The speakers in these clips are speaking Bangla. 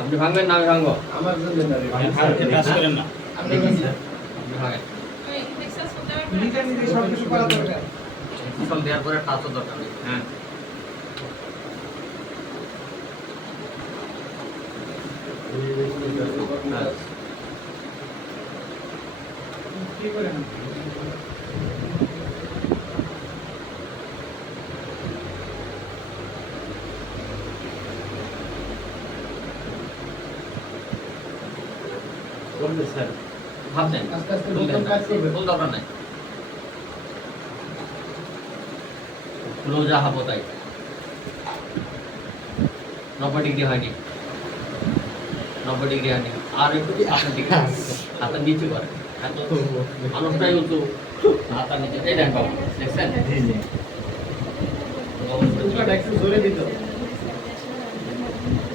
আপনি ভাঙবেন না আমি ভাঙবো? আমার জন্য না রে ভাই, কাজ করেন না। আপনি ভাঙেন। আপনি ভাঙেন। নিজে নিজে সব কিছু করা দরকার। ফসল দেওয়ার পরে টাচও দরকার নেই। হ্যাঁ হ্যাঁ। কি করেন? বলবে স্যার ভাবছেন আস্তে আস্তে নতুন কাজ করবে। কোন দরকার নাই। লো যা হবো তাই 90 ডিগ্রি হয়নি, 90 ডিগ্রি হয়নি। আর একটু আপনার দিকে হাতের নিচে করে মানুষটাই উঁচু, হাতার নিচে। এই দেন বাবু, দেখছেন? জি জি কিছুটা একটু জোরে দিত।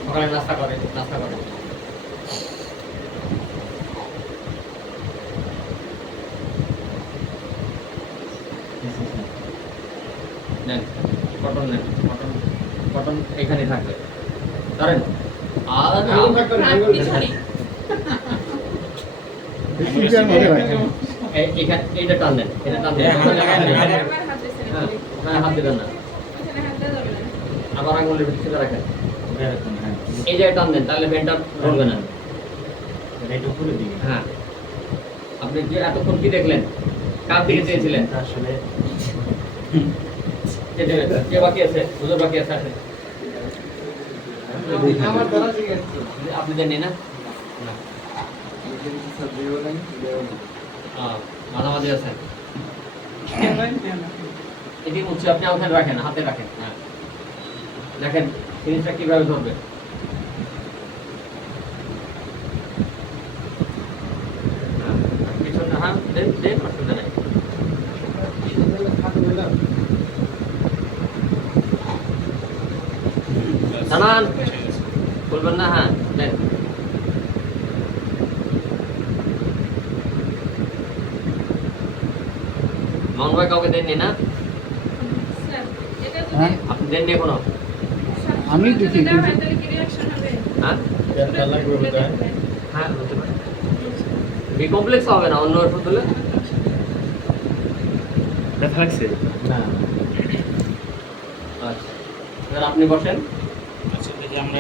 সকালে নাস্তা করে, নাস্তা করে। নেন কটন, নেন কটন, কটন এখানে থাকবে। ধরেন আর আঙুল থাকবে না, আঙুল পিছনে। সুবিধার মধ্যে রাখেন। এখানে এইটা টান দেন, এটা টান দেন। হ্যাঁ ওখানে হাত দেবেন না, আবার আঙুলের ভিতরে রাখেন। এই জায়গায় টান দেন, তাহলে ভেন্টা ধরবে না। এটা উপরে দিকে হ্যাঁ আপনি যে এতক্ষণ কি দেখলেন, কার দিকে চেয়েছিলেন? আসলে কে বাকি আছে? হুজুর বাকি আছে? আসেন। আমার দ্বারা ঠিক আছে। আপনি দেন না? মাঝামাঝি আছেন। এটি উচ্চ, আপনি ওখানে রাখেন, হাতে রাখেন। হ্যাঁ দেখেন জিনিসটা কিভাবে ধরবে। পিছনে হ্যাঁ দেন দেন, অসুবিধা নেই। জানান বলবেন না? হ্যাঁ দেন। মন ভাই কাউকে দেননি না? হ্যাঁ আপনি দেননি এখনো? আমি দেখি হ্যাঁ এটা লাগবে বোধহয়। হ্যাঁ হতে পারে। বি কমপ্লেক্স হবে না অন্য ওষুধ দিলে? ব্যথা লাগছে? না আচ্ছা এবার আপনি বসেন। আচ্ছা দেখি আমরা